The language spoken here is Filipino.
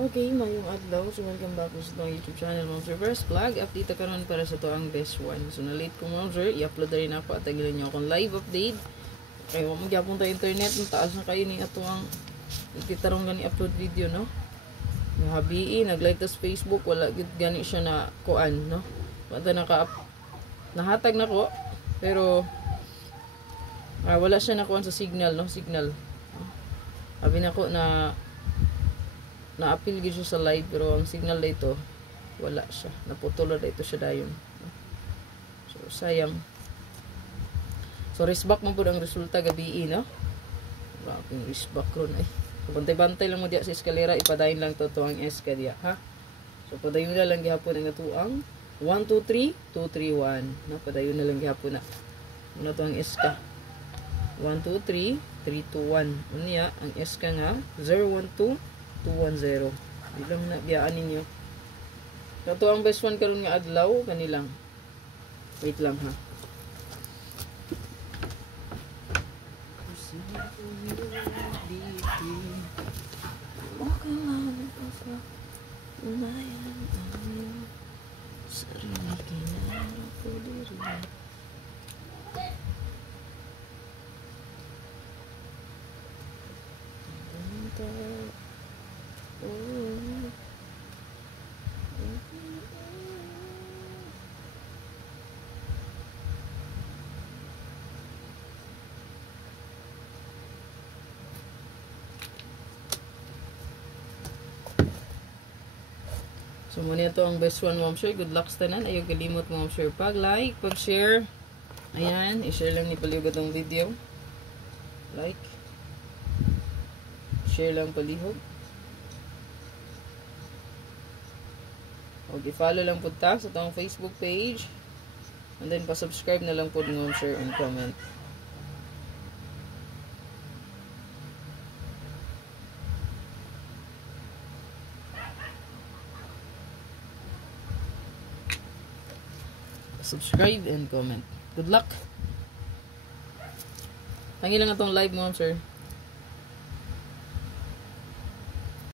Okay, mayong adlaw. So, welcome back sa itong YouTube channel, Mom Sir. First vlog, update ka ron para sa to ang best one. So, na-late ko, Mom Sir. I-upload na rin ako at tagilan nyo akong live update. Kaya, huwag magyapon tayo internet. Taas na kayo ni ato ang ikitarong gani upload video, no? Nahabii, nag-live tas Facebook. Wala gani siya na kuan, no? Wala nahatag na ko. Pero, wala siya na kuan sa signal, no? Signal. Sabi na ko na-appeal gid siya sa live pero ang signal dito wala siya, naputol na dito siya dayon. So sayang. So risback mo pud ang resulta gabi, no? Grabe risback ron ay. So bantay-bantay lang mo diya sa eskalera, ipadayon lang to ang eska diya, ha? So padayon na lang gihapon ang atuang 1 2 3 2 3 1, no? Padayon na lang gihapon na. Ano to ang eska? 1 2 3 3 2 1. Unya ang eska nga 0 1 2 210. Bilang na biyaan ninyo. Ito ang best one karon nga adlaw kanilang. Wait lang ha. So muna ito ang best one, Mom Sir. Good luck sa tanan. Ayaw kalimot, Mom Sir. Pag-like, pag-share. Ayan, i-share lang ni palihog itong video. Like. Share lang palihog. O, i-follow lang po ta sa itong Facebook page. And then, pa-subscribe na lang po, Mom Sir, and comment. Subscribe and comment. Good luck. Tangi lang itong live, Mom Sir.